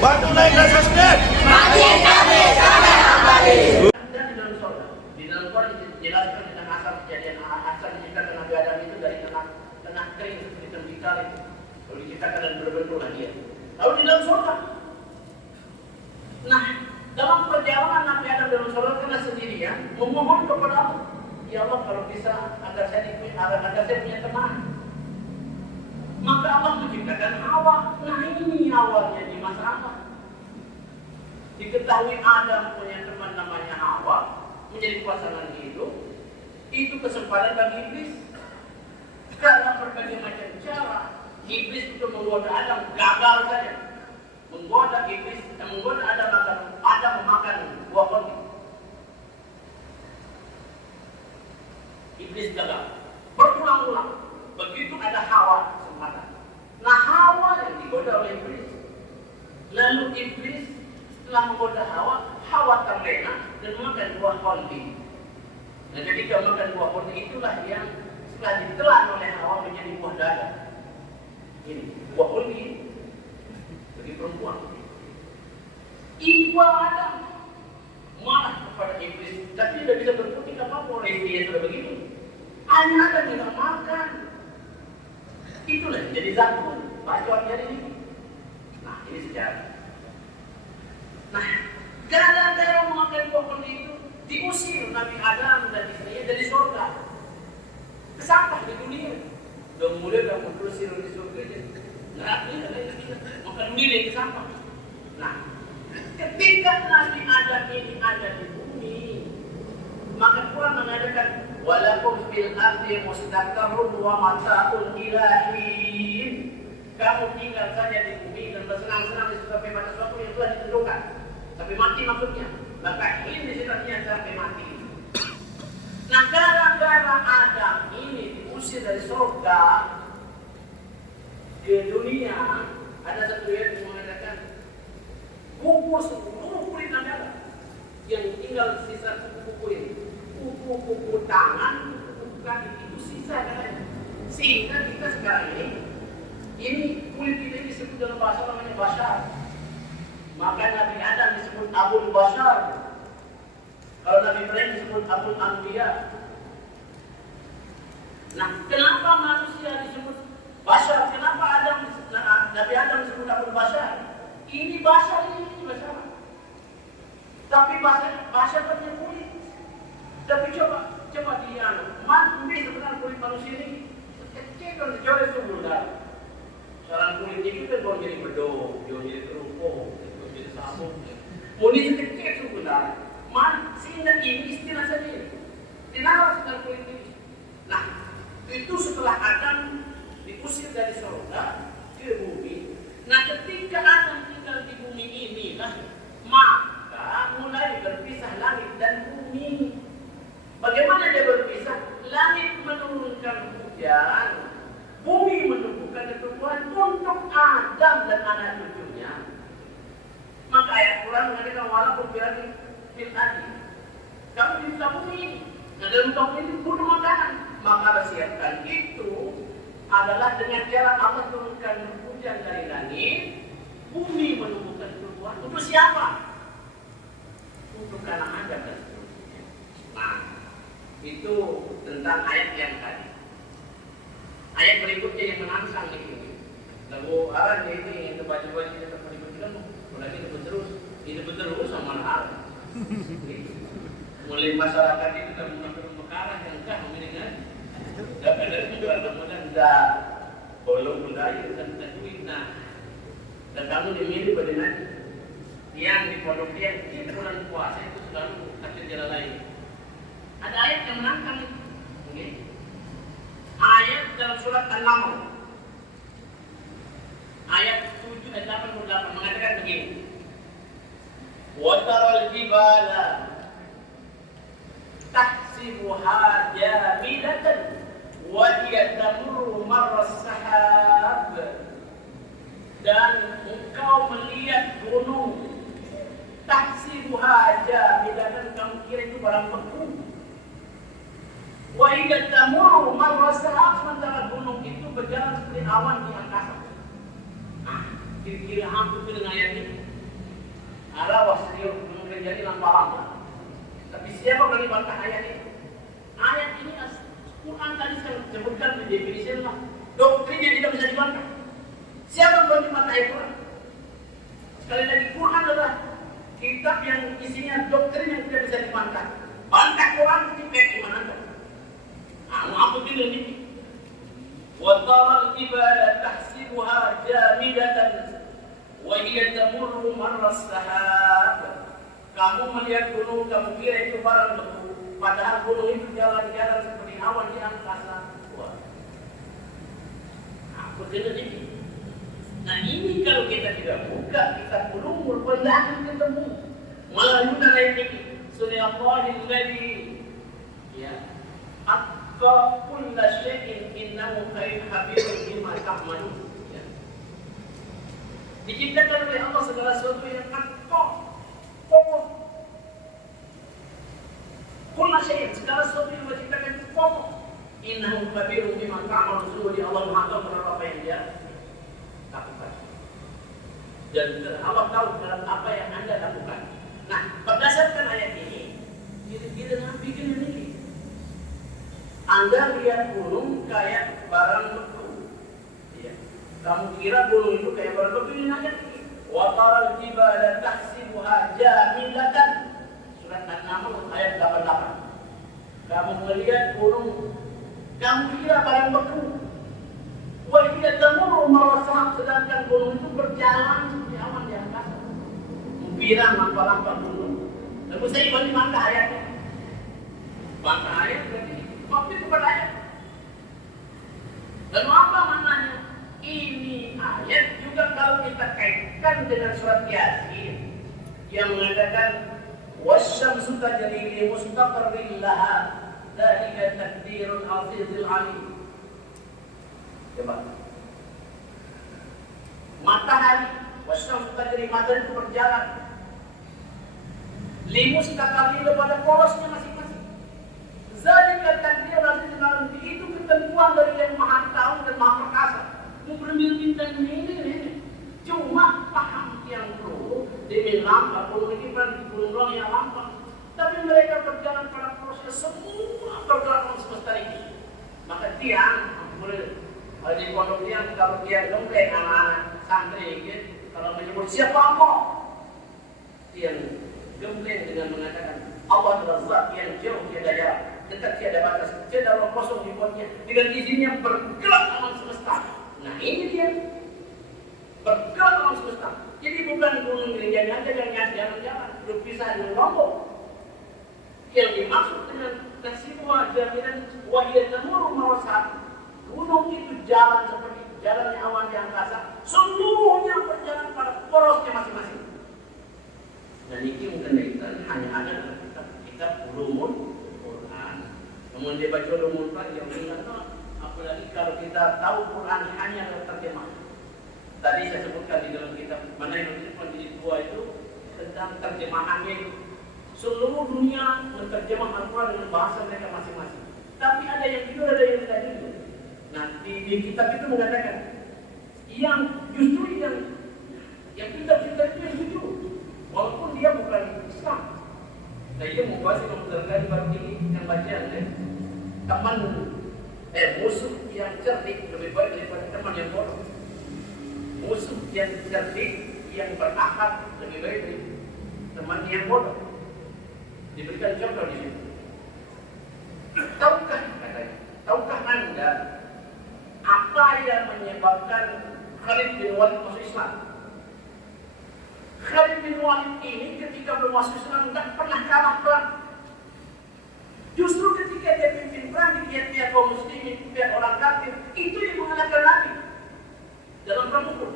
Waktu naik rasa sedih. Makin kami sampai abadi. Dan di dalam surga, di dalam Quran dijelaskan tentang asal kejadian asal diciptakan Nabi Adam itu dari tanah kering seperti tembikar itu. Lalu diciptakan dan berbentuklah dia. Lalu di dalam surga. Nah, dalam perjalanan Nabi Adam dalam surga karena sendirian memohon kepada Allah, ya Allah kalau bisa agar saya punya teman. Maka Allah menciptakan Hawa. Nah ini awalnya di masalah. Diketahui Adam punya teman namanya Hawa, menjadi pasangan hidup, itu kesempatan bagi iblis. Karena berbagai macam cara, iblis itu menggoda Adam, gagal saja. Menggoda Adam agar Adam memakan buah kurma. Iblis gagal, berulang-ulang. Begitu ada Hawa kesempatan. Nah Hawa yang digoda oleh iblis. Lalu iblis setelah menggoda Hawa terlena dan makan buah khuldi. Nah ketika makan buah khuldi itulah yang setelah ditelan oleh Hawa menjadi buah dada. Ini buah khuldi bagi perempuan. Ibu Adam marah kepada iblis, tapi tidak bisa berkutik apa-apa oleh dia sudah begitu. Hanya Adam tidak makan. Itulah jadi zakun bacaan hari ini. Nah ini sejarah. Nah, gara-gara memakan pohon itu diusir Nabi Adam dan istrinya dari surga. Kesampah di dunia. Kemudian kamu terusir di surga. Nah, maka dunia yang kesampah. Nah, ketika Nabi Adam ini ada di bumi, maka Quran mengatakan walakum fil ardi mustaqarrun wa mata'un ilahin. Kamu tinggal saja di bumi dan bersenang-senang di sampai pada suatu yang telah ditentukan. Sampai mati maksudnya. Maka ini sebenarnya sampai mati. Nah gara-gara Adam ini diusir dari surga di dunia, ada satu yang mengatakan gugur seluruh kulit Anda yang tinggal sisa kuku-kuku ini. Kuku-kuku tangan, kuku kaki itu sisa katanya. Sehingga kita sekarang ini kulit kita ini disebut dalam bahasa namanya bashar. Maka Nabi Adam disebut Abul Bashar. Kalau Nabi Ibrahim disebut Abul Anbiya. Nah, kenapa manusia disebut Bashar? Kenapa Nabi Adam disebut Abul Bashar? Ini Bashar ini Bashar. Tapi Bashar punya kulit. Tapi coba dia, sebenarnya kulit manusia ini kecil kan sejauh itu darah. Sekarang kulit itu kan kalau jadi bedok, jadi kerupuk, jadi sabun. Kulit kecil itu darah. Sehingga ini istilah saja. Kenapa sekarang kulit ini? Nah, itu setelah Adam diusir dari surga ke bumi. Nah, ketika Adam tinggal di bumi inilah, maka mulai berpisah langit dan bumi. Bagaimana dia berpisah? Langit menurunkan hujan, bumi menumbuhkan ketumbuhan untuk Adam dan anak cucunya. Maka ayat Quran mengatakan walaupun fil ardi. Kamu di muka bumi. Nah dalam muka bumi itu butuh makanan. Maka siapkan itu adalah dengan cara Allah turunkan hujan dari langit, bumi menumbuhkan ketumbuhan. Untuk siapa? Untuk anak Adam dan seterusnya. Nah, itu tentang ayat yang tadi. Ayat berikutnya yang menangsang ini. Lalu ini yang baca-baca kita perhatikan, mulai hidup terus sama hal. Mulai masyarakat itu kan menggunakan perkara yang enggak memiliki. Dan mudah-mudahan dah belum budaya dan duit. Nah, dan kamu dimilih pada nanti yang di pondok dia di bulan puasa itu selalu kasih jalan lain. Ada ayat yang menangkan itu. Okay. Ayat dalam surat An-Naml. Ayat 7 dan 88 mengatakan begini. Wa taral jibala tahsibuha jamidatan wa hiya tamurru marra sahab. Dan engkau melihat gunung tahsibuha jamidatan, kamu kira itu barang beku. Wa hiya tamurru marra sahab, sementara gunung itu berjalan seperti awan di angkasa. Kira-kira hampir dengan ayat ini. siapa berani bantah ayat ini? Ayat ini Quran tadi saya sebutkan di definisi Allah. Doktrin yang tidak bisa dibantah. Siapa berani bantah ayat Quran? Sekali lagi, Quran adalah kitab yang isinya doktrin yang tidak bisa dibantah. Bantah Quran itu kayak gimana tuh? Apa itu ini? Wa taral jibala tahsibuha jamidatan wa hiya tamurru marra sahab. Kamu melihat gunung, kamu kira itu barang beku, padahal gunung itu jalan-jalan seperti awan di angkasa. Wah, apa kena ini? Nah ini kalau kita tidak buka, kita belum berpendapat ketemu. Malah juga lain ini. Subhanallahil ladzi ya atqa kulla syai'in innahu khabirun bima ta'malun. Diciptakan oleh Allah segala sesuatu yang atqa pokok. Kulla syai'in, segala sesuatu yang diciptakan itu pokok. Innahu khabirun bima ta'malun. Sungguh Allah Maha tahu terhadap apa yang dia lakukan. Dan Allah tahu dalam apa yang Anda lakukan. Nah, berdasarkan ayat ini, kira-kira Nabi gini nih. Anda lihat gunung kayak barang beku. Ya. Kamu kira gunung itu kayak barang beku, ini ayat ini. Wa taral jibala tahsibuha jamilatan. Surat An-Naml ayat 88. Kamu melihat gunung, kamu kira barang beku. Wa hiya tamurru marra sahab, sedangkan gunung itu berjalan di awan di angkasa. Pirang lampah-lampah gunung. Lalu saya balik bantah ayatnya. Bantah ayat berarti maksud kepada ayat. Lalu apa maknanya? Ini ayat juga kalau kita kaitkan dengan surat Yasin yang mengatakan wasyamsu tajri li mustaqarrin laha dzalika taqdirul azizil alim. Coba. Matahari, wasyamsu tajri, matahari itu berjalan limus takali kepada porosnya masing-masing. Zalika takdir azizul alim, itu ketentuan dari yang Maha Tahu dan Maha Perkasa. Mau berbintang ini. Cuma paham yang perlu demi lampa, pemikiran gunung yang lampa. Tapi mereka berjalan pada porosnya semua pergerakan semesta ini. Maka tiang boleh di pondok tiang kalau dia gembleng anak-anak santri gitu, kalau menyebut siapa Allah, tiang gembleng dengan mengatakan Allah adalah zat yang jauh tiada jarak, dekat tiada batas, tiada ruang kosong di buatnya, dengan izinnya bergerak alam semesta. Nah ini dia bergerak alam semesta. Jadi bukan gunung gereja aja yang jalan-jalan berpisah dengan Lombok. Yang dimaksud dengan nasibuah jaminan wahiyat tamurru marra sahab, gunung itu jalan seperti jalannya awan di angkasa, seluruhnya berjalan pada porosnya masing-masing. Dan ini mungkin hanya ada dalam kitab Ulumul Quran. Namun dia baca Ulumul Quran yang mengingat, apalagi kalau kita tahu Quran hanya dalam terjemah. Tadi saya sebutkan di dalam kitab mana yang jilid 2 itu tentang terjemahannya. Seluruh dunia menerjemah Al-Quran dengan bahasa mereka masing-masing. Tapi ada yang jujur, ada yang tidak jujur. Nah di kitab itu mengatakan yang justru yang kitab-kitab itu yang jujur. Walaupun dia bukan Islam. Nah dia membahas Imam Ghazali baru ini yang bacaan teman musuh yang cerdik lebih baik daripada teman yang bodoh. Musuh yang cerdik yang berakal lebih baik dari teman yang bodoh. Diberikan contoh di sini. Tahukah Anda apa yang menyebabkan Khalid bin Walid masuk Islam? Khalid bin Walid ini ketika belum masuk Islam tidak pernah kalah perang. Justru ketika dia pimpin perang di pihak kaum muslimin, pihak orang kafir, itu yang mengalahkan Nabi dalam perang Uhud.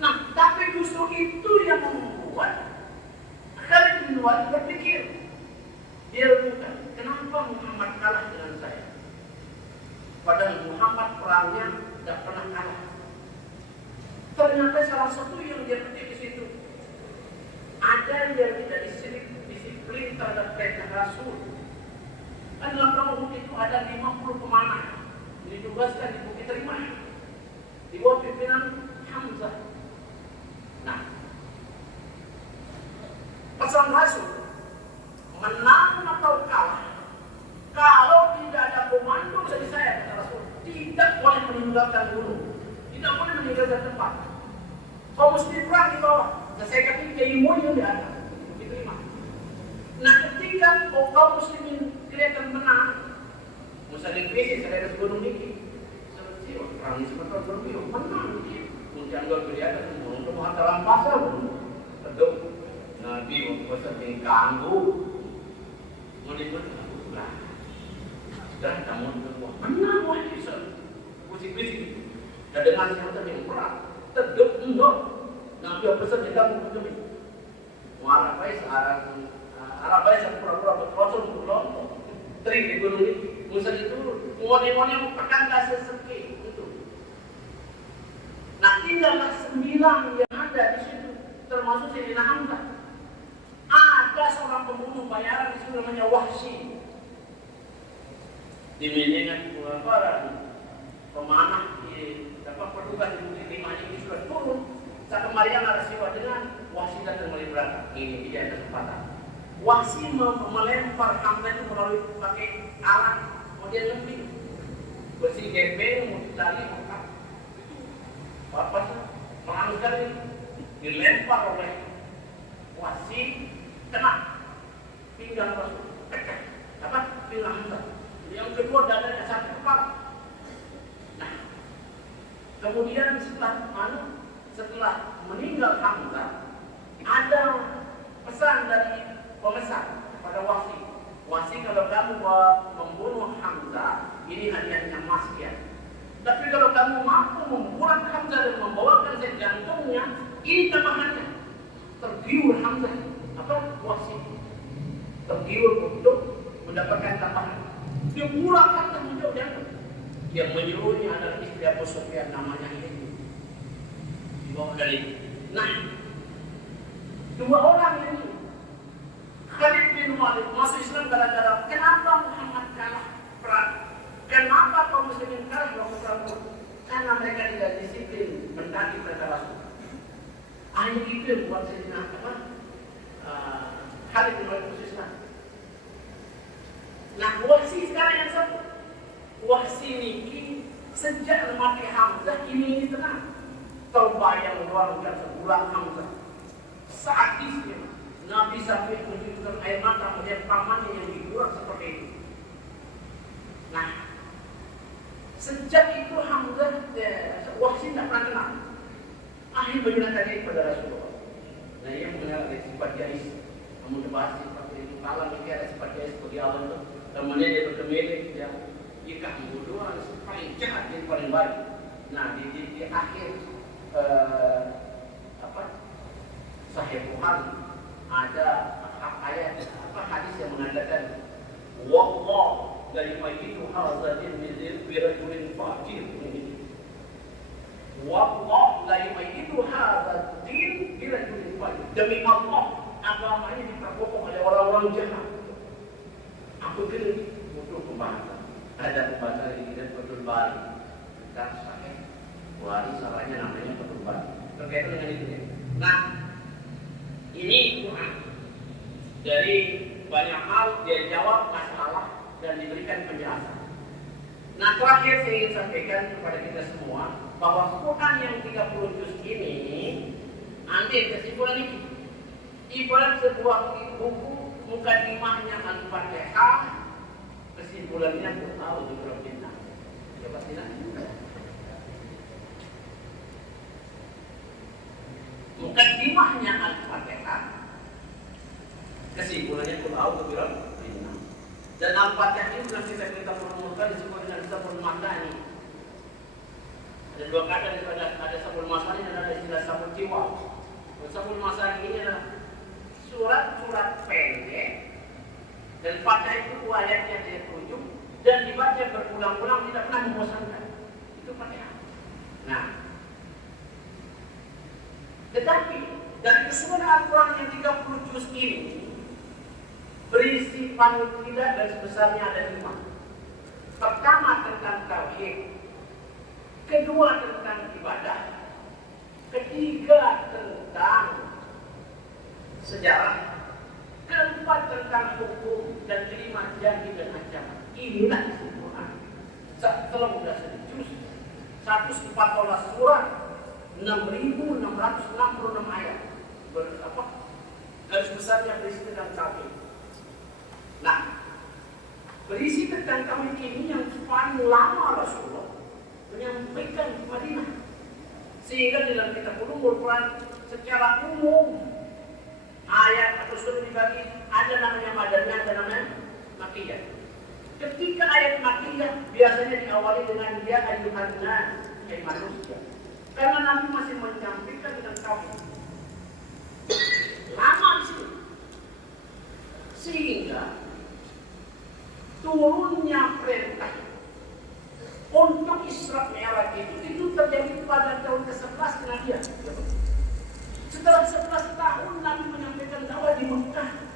Nah, tapi justru itu yang membuat Khalid bin Walid berpikir, dia renungkan, kenapa Muhammad kalah dengan saya? Padahal Muhammad perangnya tidak pernah kalah. Ternyata salah satu yang dia petik di situ, ada yang tidak disiplin terhadap perintah Rasul. Kan dalam perang Uhud itu ada 50 pemanah ditugaskan di Bukit Rimah di bawah pimpinan Hamzah. Nah, pesan Rasul menang atau kalah. Kalau tidak ada komando dari saya, kata Rasul, tidak boleh meninggalkan gunung, tidak boleh meninggalkan tempat. Kaum muslim perang di bawah, dan saya katakan keilmuan di atas, diterima. Nah, ketika kaum muslimin kelihatan menang, misalnya krisis ada gunung ini, seperti perang seperti gunung ini, menang. Kemudian gol di atas gunung, kemudian dalam pasar gunung, teduh. Nabi mempesan ganggu, meliput lah. Dan kamu semua menang wahai Islam, pusing-pusing. Dan dengan senjata yang berat, teduh enggak. Nabi pesan kamu macam ini. Marah baik sekarang, arah baik sampai pura-pura berproses untuk lompok. Teri di gunung ini, musuh itu ngone-ngone yang pekan kasih seki itu. Nah, tinggallah 9 yang ada di situ, termasuk Sayyidina Hamzah. Ada seorang pembunuh bayaran di situ namanya Wahsy. Dimenangkan para pemanah di dapat petugas di Bukit Lima ini sudah turun. Saat kemarin ada siwa dengan Wahsy datang dari belakang. Ini dia kesempatan. Wahsy melempar Hamzah itu melalui pakai alat, kemudian lembing. Bersih gembeng, mau ditarik, maka apa sih? Mengalami sekali dilempar oleh Wahsy, kena pinggang Rasul, pecah. Apa? Pinggang Hamzah. Yang kedua dadanya sakit kepala. Nah, kemudian setelah meninggal Hamzah, ada pesan dari pemesan kepada Wahsy. Wahsy, kalau kamu membunuh Hamzah, ini hadiahnya emas ya. Tapi kalau kamu mampu membuat Hamzah dan membawakan set jantungnya, ini tambahannya. Tergiur Hamzah, apa Wahsy tergiur untuk mendapatkan tambahan. Dia murahkan tanggung jawab jantung. Yang menyuruhnya adalah istri Abu Sufyan namanya ini. Dibawa dari. Nah, 2 orang ini, Khalid bin Walid masuk Islam gara-gara kenapa Muhammad kalah perang? Kenapa kaum muslimin kalah dalam perang? Karena mereka tidak disiplin mendaki perintah Rasul. Hanya itu yang buat Sayyidina Khalid bin Walid masuk Islam. Nah, Wahsy sekarang yang satu. Wahsy ini sejak mati Hamzah ini tenang. Terbayang keluarga sebulan Hamzah. Sadisnya Nabi sampai menunjukkan air mata melihat pamannya yang dibuat seperti itu. Nah, sejak itu Hamzah Wahsy tidak pernah kenal. Akhirnya menunjukkan diri kepada Rasulullah. Nah, ia mengenal sifat jais. Kamu dibahas seperti itu. Kalau mikir ada sifat jais seperti Allah itu. Temannya dia berkemilik, dia ikat bodoh, paling jahat, yang paling baik. Nah, di akhir Sahih Bukhari ada ayat hadis yang mengatakan wallah la yumayyitu hadza din bi rajulin faqir. Wallah la yumayyitu hadza din bi rajulin faqir. Demi Allah, agama ini diterpokok oleh orang-orang jahat. Aku kira butuh pembahasan. Ada pembahasan ini dan Fathul Bari. Dan Sahih Bukhari salahnya namanya Fathul Bari. Berkaitan dengan itu. Nah, ini Quran. Dari banyak hal dia jawab masalah dan diberikan penjelasan. Nah, terakhir saya ingin sampaikan kepada kita semua bahwa Quran yang 30 juz ini ambil kesimpulan ini. Ibarat sebuah buku mukadimahnya Al-Fatihah, kesimpulannya tahu di Rabbina. Coba tidak? Mukadimahnya Al-Fatihah, kesimpulannya tahu di Rabbina. Dan Al-Fatihah itu yang kita perlukan disebut dengan sabul madani. Ada 2 kata di sana, ada sabul masani dan ada istilah sabul jiwa. Sabul masani ini adalah surat-surat pendek dan Fatihah itu ayatnya dari ujung dan dibaca berulang-ulang tidak pernah membosankan. Itu Fatihah. Nah, tetapi dari keseluruhan Al-Quran yang 30 juz ini berisi paling tidak dan sebesarnya ada 5. Pertama tentang tauhid, kedua tentang ibadah, ketiga tentang sejarah, keempat bicara tentang hukum dan terima janji dan ancaman. Inilah kesimpulan. Setelah mudah juz 114 surat 6.666 ayat. Berapa? Garis besarnya berisi tentang tauhid. Nah, berisi tentang tauhid ini yang paling lama Rasulullah menyampaikan di Madinah. Sehingga dalam kitab ulumul Quran secara umum ayat atau surat dibagi ada namanya Madaniyah, ada namanya Makkiyah. Ketika ayat Makkiyah biasanya diawali dengan ya ayyuhan nas, hai manusia. Karena Nabi masih menyampaikan tentang tauhid. Lama di sini. Sehingga turunnya perintah untuk Isra Mi'raj itu terjadi pada tahun ke-11 Nabi. Setelah 11 tahun Nabi menyampaikan dakwah di Mekah,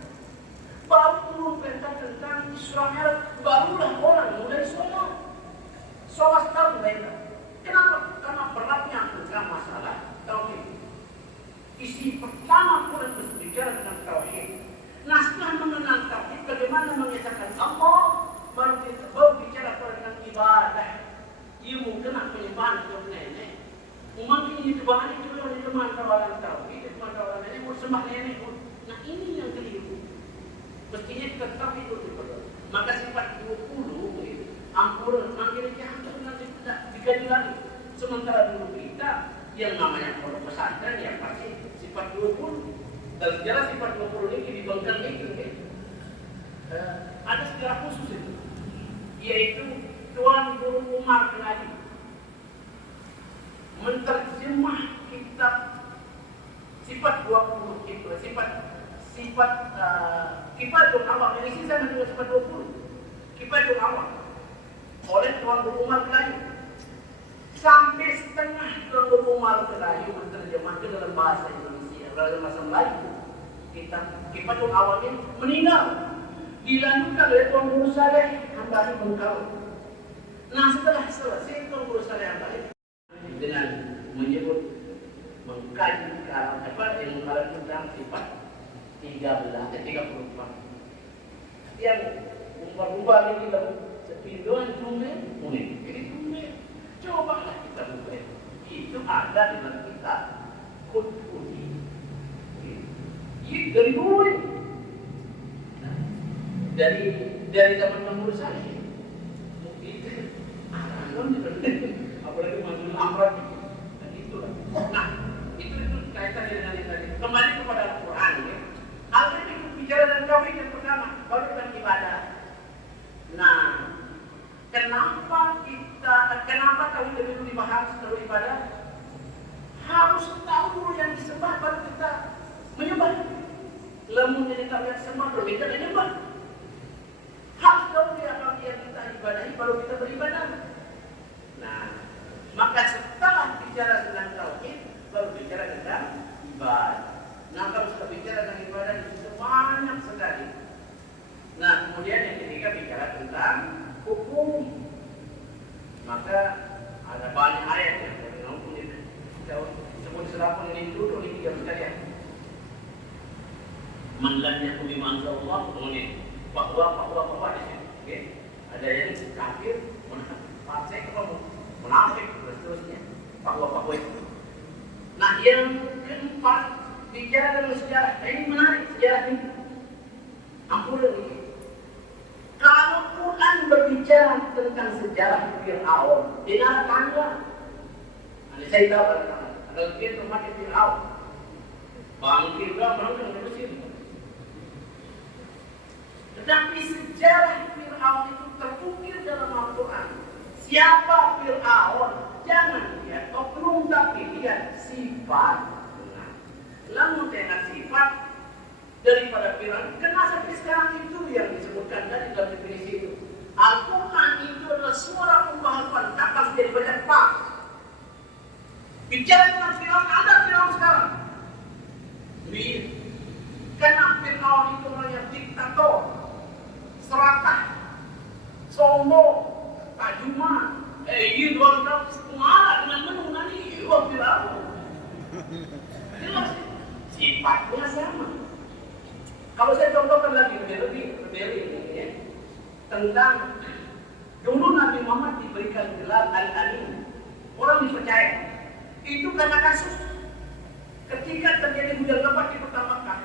baru turun perintah tentang Isra Mi'raj, barulah orang mulai sholat. Sholat tahun mereka. Kenapa? Karena beratnya tentang masalah tauhid. Isi pertama Quran berbicara tentang tauhid. Nah, setelah mengenal tauhid, bagaimana mengesahkan Allah, baru bicara tentang ibadah. Ilmu kena penyembahan untuk nenek. Mungkin ini bahan itu yang teman kawalan tauhid, teman kawalan nenek mau sembah nenek. Nah, ini yang keliru. Mestinya kita tahu itu diperlukan. Maka sifat 20 ampun manggil jahat nanti tidak dikaji lagi. Sementara dulu kita yang namanya pondok pesantren yang pasti sifat 20. Dalam sejarah sifat 20 ini dibangkan itu. Ada sejarah khusus itu, yaitu Tuan Guru Umar bin Ali menerjemah kitab sifat 20 itu, sifat Kifatul Awam. Yang isi sama dengan sifat 20 Kifatul Awam oleh Tuan Guru Umar bin Ali. Sampai setengah Tuan Guru Umar bin Ali menerjemahkan dalam bahasa Indonesia, dalam bahasa Melayu. Kifatul Awam ini meninggal, dilanjutkan oleh Tuan Guru Saleh Hambali Bengkau. Nah, setelah selesai Tuan Guru Saleh Hambali dengan menyebut mengkaji ilmu kalam tentang sifat 34 yang ubah-ubah ini dalam sepinduan jumlah unik. Jadi jumlah cobalah kita buka itu ada di dalam kitab Qur'ani. Ini dari dulu ini. Dari zaman Guru Saleh itu apalagi Mansur Amran itu. Nah, itu kaitannya dengan yang tadi. Kembali kepada Al-Quran ya. Al-Quran itu bicara tentang tauhid yang pertama, baru tentang ibadah. Nah, kenapa tauhid itu dibahas setelah ibadah? Harus tahu dulu yang disembah baru kita menyembah. Lamun jadi tahu yang disembah baru kita menyembah. Harus tahu dia apa yang kita ibadahi baru kita beribadah. Nah, maka setelah bicara tentang tauhid baru bicara tentang ibadah. Nah, kalau sudah bicara tentang ibadah itu banyak sekali. Nah, kemudian yang ketiga bicara tentang hukum. Maka ada banyak ayat yang sebut serapun ini dulu ini tiga sekalian. Man lam yakum bima anzalallah kemudian bahwa di sini. Okay? Ada yang kafir, fasik, munafik, dan seterusnya. Bahwa itu. Nah, yang keempat bicara tentang sejarah. Nah, ini menarik sejarah ini. Ampun ini. Kalau Quran berbicara tentang sejarah Fir'aun, di negara tangga. Nah, saya tahu ada lebih tempat Fir'aun. Bangkit orang ke Mesir. Tetapi sejarah Fir'aun itu terukir dalam Al-Quran. Siapa Fir'aun? Jangan lihat oknum, tapi lihat sifat. Lalu dengan sifat daripada Fir'aun. Kenapa sampai sekarang itu yang disebutkan tadi dalam definisi itu? Al-Quran itu adalah suara pembaharuan. Kapan sudah dibaca pas? Bicara tentang Fir'aun, ada Fir'aun sekarang. Lihat. Karena Fir'aun itu orang yang diktator, serakah, sombong, tajuman. Ini dua orang marah dengan menu nanti. Wah, Fir'aun. Jelas sifatnya sama. Kalau saya contohkan lagi lebih ini ya, tentang dulu Nabi Muhammad diberikan gelar Al-Amin, orang dipercaya. Itu karena kasus ketika terjadi hujan lebat di kota Makkah.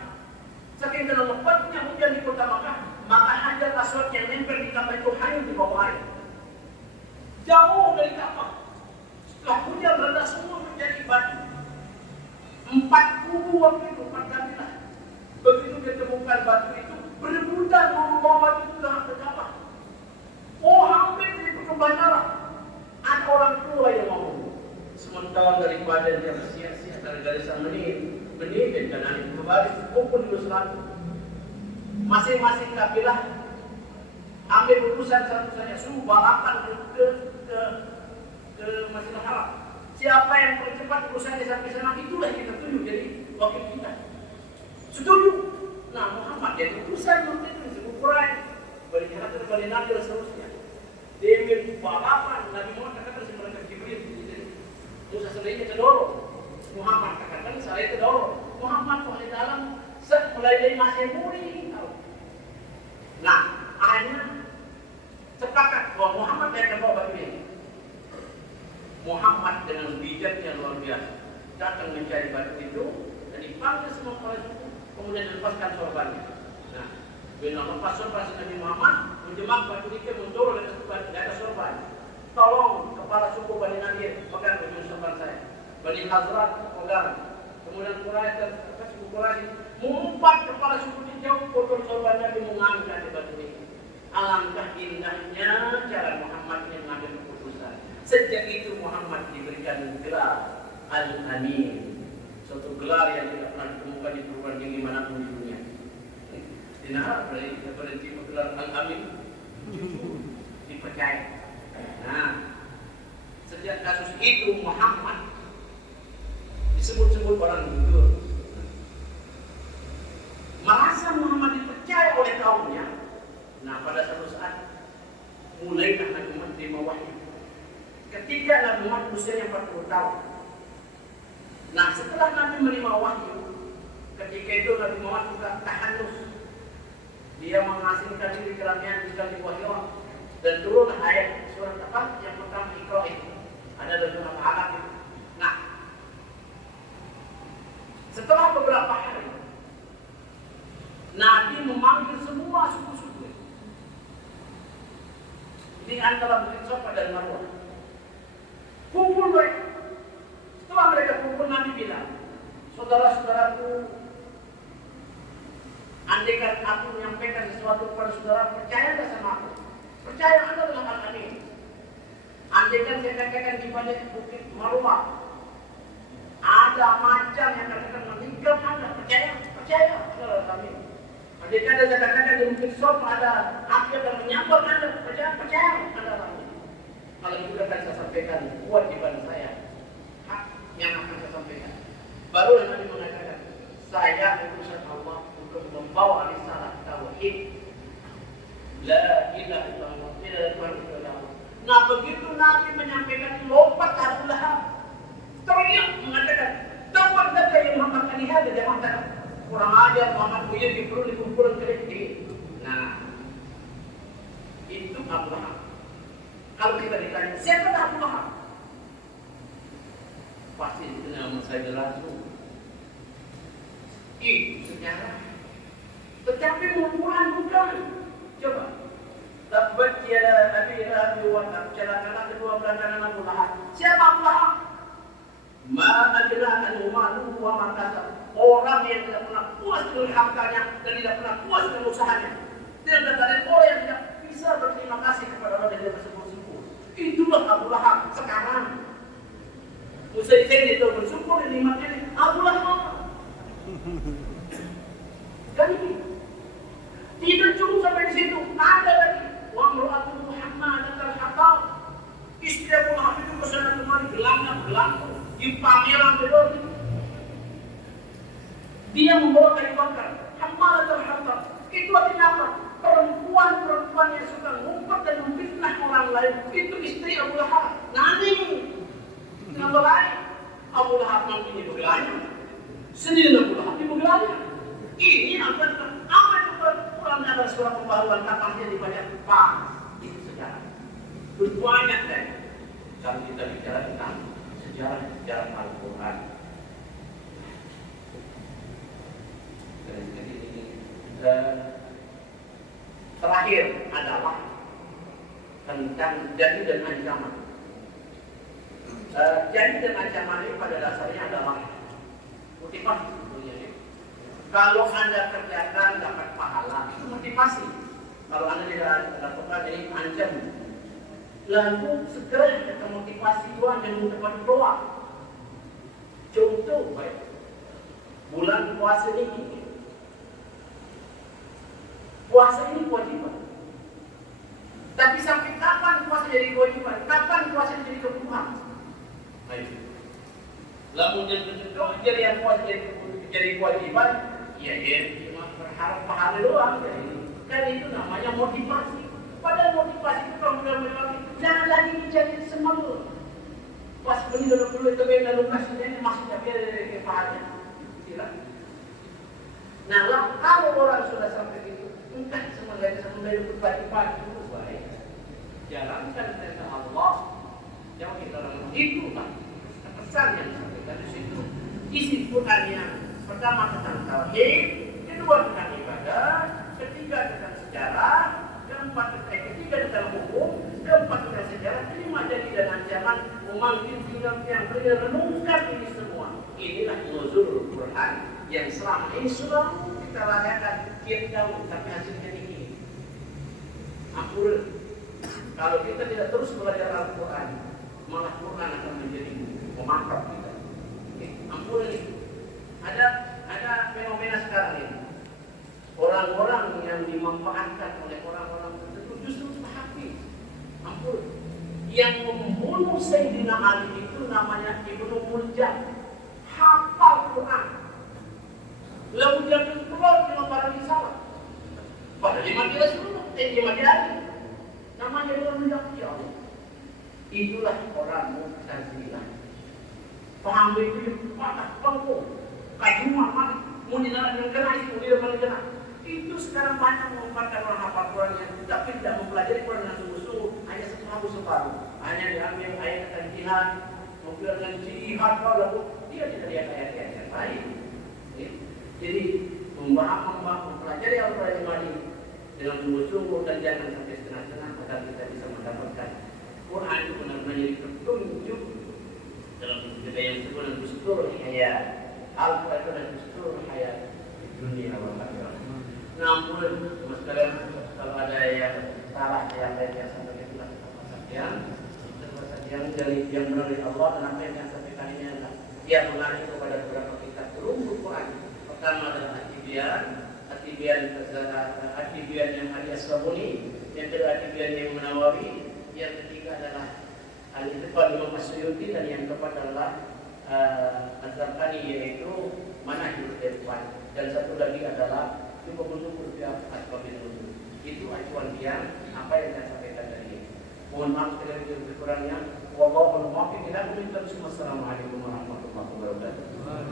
Saking lebatnya hujan di kota Makkah, maka Hajar Aswad yang nempel di Ka'bah itu hanyut di bawah air. Jauh dari Ka'bah. Setelah hujan reda semua menjadi batu. 4 kubu waktu itu, 4 kabilah. Begitu ditemukan batu itu, berebutan membawa batu itu ke Ka'bah. Oh, hampir ditutup bandara. Ada orang tua yang ngomong. Sementara daripada dia bersiap-siap dari garisan menit dan nanti berbaris kumpul di selatan. Masing-masing kabilah ambil urusan satu saja, suruh balapan ke Masjidil Haram. Siapa yang percepat urusannya sampai sana, itulah kita tuju jadi wakil kita. Setuju? Nah, Muhammad jadi urusan waktu itu disebut Quraisy, berjalan dari Nabi dan seterusnya. Dia ambil balapan, Nabi Muhammad katakan sebenarnya Jibril. Musa sendiri terdorong. Muhammad katakan saya terdorong. Muhammad mulai dalam mulai dari masih muri. Nah, akhirnya sepakat bahwa Muhammad yang akan bawa batu ini. Muhammad dengan bijaknya luar biasa datang mencari batu itu dan dipanggil semua kepala suku, kemudian dilepaskan sorbannya. Nah, bila lepas sorban Nabi Muhammad menjemak batu itu mendorong di atas sorban. Tolong kepala suku Bani Nadir pegang ujung sorban saya. Bani Hazrat pegang. Kemudian Quraisy, suku Quraisy mengumpat kepala suku di jauh kotor sorban Nabi mengangkat batu ini. Alangkah indahnya cara Muhammad yang mengambil keputusan. Sejak itu Muhammad diberikan gelar Al-Amin, suatu gelar yang tidak pernah ditemukan di perguruan tinggi manapun di dunia. Tidak berhenti gelar Al-Amin, dipercaya. Nah, sejak kasus itu Muhammad disebut-sebut orang jujur. Merasa Muhammad dipercaya oleh kaumnya. Nah, pada suatu saat mulailah Nabi Muhammad menerima wahyu. Ketika Nabi Muhammad usianya 40 tahun. Nah, setelah Nabi menerima wahyu, ketika itu Nabi Muhammad juga tahanus. Dia mengasingkan diri keramian di Wahyu dan turun ayat surat apa yang pertama Iqra itu. Ada dalam surat Al-Alaq itu. Nah, setelah beberapa hari Nabi memanggil semua suku-suku di antara Bukit Safa dan Marwah. Kumpul mereka. Setelah mereka kumpul, Nabi bilang, saudara-saudaraku, andaikan aku menyampaikan sesuatu kepada saudara, percayalah sama aku. Percaya Anda adalah Al-Amin. Andaikan saya katakan di balik Bukit Marwah ada macan yang katakan meninggal Anda, percaya adalah Al-Amin. Andaikan saya katakan di Bukit Safa ada api yang menyambar Anda, percaya adalah Al-Amin. Kalau itu akan saya sampaikan kewajiban saya, hak yang akan saya sampaikan. Baru Nabi mengatakan, saya utusan Allah untuk membawa risalah tauhid. La ilaha illallah, tidak ada Tuhan kecuali Allah. Nah, begitu Nabi menyampaikan, lompat Abu Lahab, teriak mengatakan, "Tawar daka ya Muhammad ani hada dia mengatakan, kurang ajar Muhammad punya perlu dikumpulkan ke. Nah, itu Abu Lahab. Kalau kita ditanya, siapa Abu Lahab? Pasti dikenal sama saya langsung. Itu sejarah. Tetapi Al-Quran bukan. Coba. Tabbat yada Abi Lahab wa tab. Celakalah kedua belah kanan Abu Lahab. Siapa Abu Lahab? Ma adraka anhu maluhu wa ma kasab. Orang yang tidak pernah puas dengan hartanya dan tidak pernah puas dengan usahanya. Tidak ada orang yang tidak bisa berterima kasih kepada Allah dan dia bersyukur. Itulah Abu Lahab sekarang. Usai itu bersyukur nikmatnya Abu Lahab. Dan ini tidak cukup sampai di situ. Ada lagi. Wa imra'atu Muhammadan al-Hatab. Istri Abu Lahab itu kesana kemari gelanggang di pameran terus. Dia membawa kayu bakar. Hammalat al-Hatab. Itu artinya apa? Perempuan yang suka ngumpet dan memfitnah orang lain. Itu istri Abu Lahab. Nani. Nama lain. Abu Lahab nantinya begelanya. Sendiri Abu Lahab begelanya. Ini apa surat pembaruan kapan dia dibaca pas itu sejarah. Banyak deh. Kalau kita bicara tentang sejarah Al-Quran. Terakhir adalah tentang janji dan ancaman. Janji dan ancaman ini pada dasarnya adalah motivasi sebetulnya. Kalau Anda kerjakan dapat pahala, itu motivasi. Kalau Anda tidak lakukan ini ancam. Lalu segera kita motivasi doa dan mendapat doa. Contoh baik, bulan puasa ini. Puasa ini kewajiban. Tapi sampai kapan puasa jadi kewajiban? Kapan puasa jadi kebutuhan? Baik. Lalu jadi yang puasa jadi kewajiban, ya cuma berharap pahala doang. Kan itu namanya motivasi. Padahal motivasi itu kalau benar-benar jangan lagi dicari semangat. Pas beli dulu itu beda lokasinya ini masih dari pahalanya. Silakan. Nah, kalau orang sudah sampai itu, entah semangat itu pagi-pagi itu baik. Jalankan perintah Allah. Jangan kita orang itu kan pesan yang disampaikan di situ. Isi Qurannya pertama tentang tauhid, kedua tentang ibadah, ketiga tentang sejarah, ketiga tentang hukum, keempat tentang sejarah, kelima jadi dan ancaman memanggil film yang renungkan ini semua. Inilah nuzul Quran yang selama ini selalu kita lakukan tiap tahun, tapi hasilnya ini. Ampun, kalau kita tidak terus belajar Al-Quran, malah Quran akan menjadi pemangkap kita. Ampun ini. Ada fenomena sekarang ini. Orang-orang yang dimanfaatkan oleh orang-orang tertentu justru sahabat. Ampun. Yang membunuh Sayyidina Ali itu namanya Ibnu Muljam. Hafal Quran. Lalu dia keluar dengan para risalah. Pada lima dia seluruh, lima dia Ali. Namanya Ibnu Muljam. Ya Allah. Itulah orang Mu'tazilah. Paham itu patah panggung. Kajumah mati. Mau dinalar dengan kena itu, mau dinalar kena. Itu sekarang banyak memanfaatkan orang hafal Quran yang tapi tidak mempelajari Quran dengan sungguh-sungguh. Hanya separuh. Hanya diambil ayat tentang jihad, mempelajari jihad lalu dia tidak lihat ayat-ayat yang lain. Jadi mempelajari Al-Quran ini dengan sungguh-sungguh dan jangan sampai setengah-setengah, maka kita bisa mendapatkan Quran itu benar-benar jadi petunjuk dalam kita yang disebut dengan dustur hayat. Al-Quran itu adalah dustur hayat dunia wal akhirah. Namun, sekalian kalau ada yang salah yang lain yang sampai itulah yang dari yang dari Allah dan apa yang saya sampaikan ini adalah dia mengalir kepada beberapa kitab terumbu Quran. Pertama adalah At-Tibyan yang Al-Yasrabuni, yang kedua At-Tibyan yang Nawawi, yang ketiga adalah Al-Itqan Imam As-Suyuti, dan yang keempat adalah Az-Zarqani, yaitu Manhajul Irfan, dan satu lagi adalah buku-buku Rupiah Asbabin Nuzul. Itu acuan dia apa yang saya sampaikan tadi. Mohon maaf sekali lagi kurangnya. Wallahu a'lam. Assalamualaikum warahmatullahi wabarakatuh.